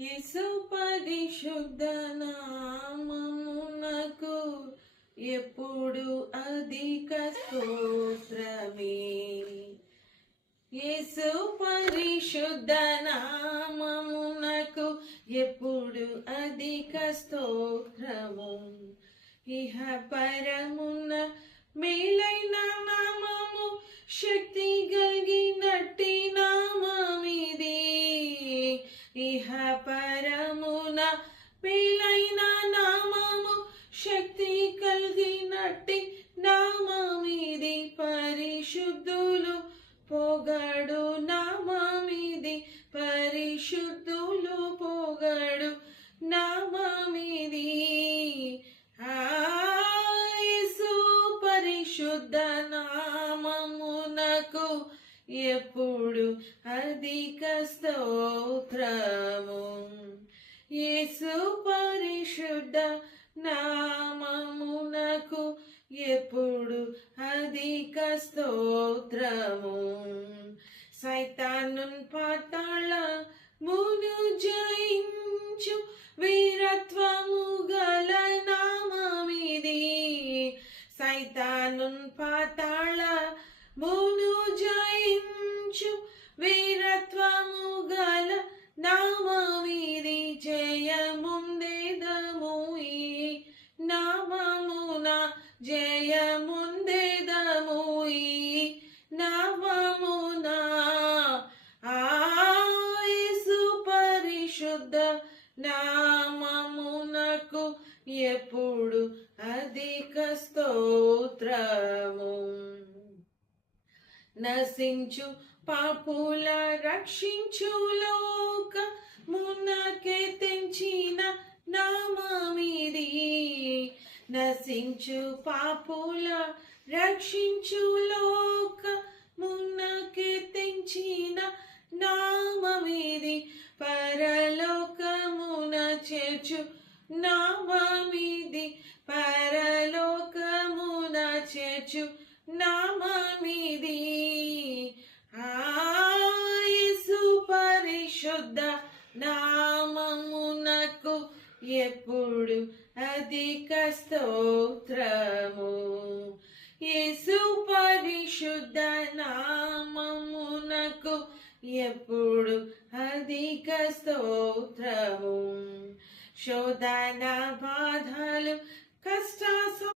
యేసు పరిశుద్ధ నామమునకు ఎప్పుడు అధిక స్తోత్రమే. యేసు పరిశుద్ధ నామమునకు ఎప్పుడు అధిక స్తోత్రము. ఇహ పరమున మేలైన నామము, శక్తి కలిగినట్టి నామమిది. ఇహ పరమున మేలైన నామము, శక్తి కలిగినట్టి నామమిది. పరిశుద్ధులు పొగడు నామమిది, పరిశుద్ధులు పొగడు నామమిది. యేసు పరిశుద్ధ నామమునకు ఎప్పుడు అధిక స్తోత్రము. యేసు పరిశుద్ధ నామమునకు ఎప్పుడు అధిక స్తోత్రము. సైతానున్ పాతాళమును జయించు వీరత్వము గల నామమిది. సైతానున్ పాతాళమును జయించు వీరత్వము గల నామమిది. జయముందేదము ఈ నామమున, జయముందేదము ఈ నామమున. యేసు పరిశుద్ధ నామమునకు ఎప్పుడు అధిక స్తోత్రము. నశించు పాపుల రక్షించు లోకమునకే తెంచిన నామమిది. నశించు పాపుల రక్షించు లోకమునకే తెంచిన నామమిది. పరలోకమున చేర్చు నామమిది, పరలోకమున చేర్చు నామమిది. యేసు పరిశుద్ధ నామమునకు ఎప్పుడు అధిక స్తోత్రము. యేసు పరిశుద్ధ నామమునకు ఎప్పుడు అధిక స్తోత్రము. శోధన బాధలు కష్ట